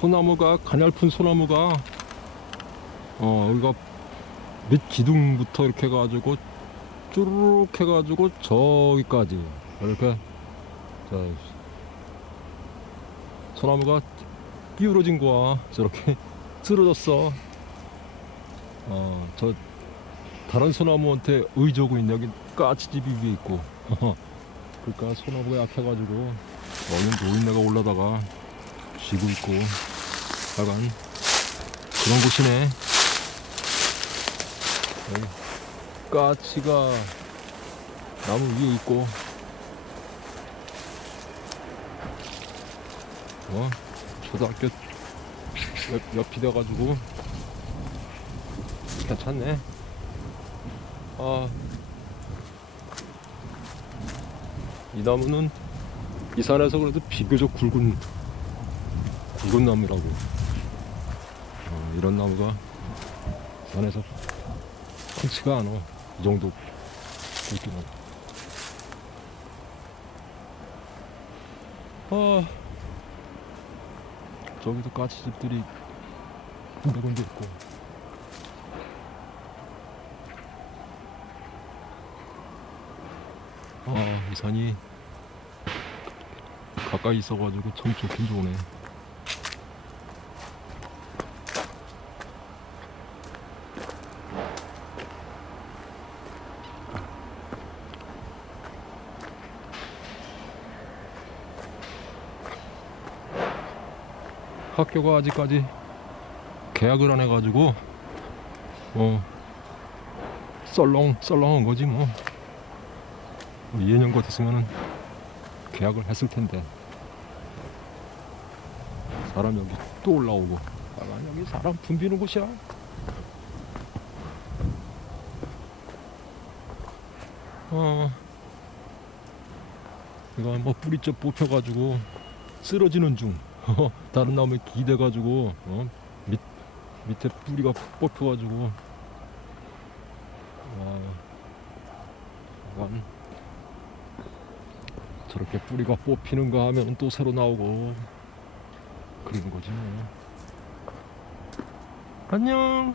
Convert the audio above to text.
소나무가 가냘픈 소나무가 어 여기가 밑 기둥부터 이렇게 해가지고 쭈르륵 해가지고 저기까지 이렇게 자 소나무가 기울어진 거야 저렇게 쓰러졌어. 어 저 다른 소나무한테 의조고 있네. 여기 까치집이 위에 있고. 그러니까 소나무가 약해가지고 어느 노인네가 올라다가 쉬고. 있고 약간 그런 곳이네. 까치가 나무 위에 있고. 어? 초등학교 옆, 옆이 돼가지고. 괜찮네. 아, 이 나무는 이 산에서 그래도 비교적 굵은 굵은 나무라고. 어, 이런 나무가 산에서 흔치가 않아. 이 정도 굵기는. 아, 저기도 까치집들이 군데 군데 있고. 아, 이 산이 가까이 있어가지고 참 좋긴 좋네. 학교가 아직까지 계약을 안 해가지고 어 썰렁 썰렁한 거지 뭐. 2년 같았으면은 계약을 했을 텐데. 사람 여기 또 올라오고. 아, 여기 사람 붐비는 곳이야. 어. 이거 뭐 뿌리째 뽑혀가지고 쓰러지는 중 다른 나무에 기대가지고 어? 밑, 밑에 뿌리가 뽑혀가지고. 와. 약간 저렇게 뿌리가 뽑히는가 하면 또 새로 나오고. 그런 거지 뭐. 안녕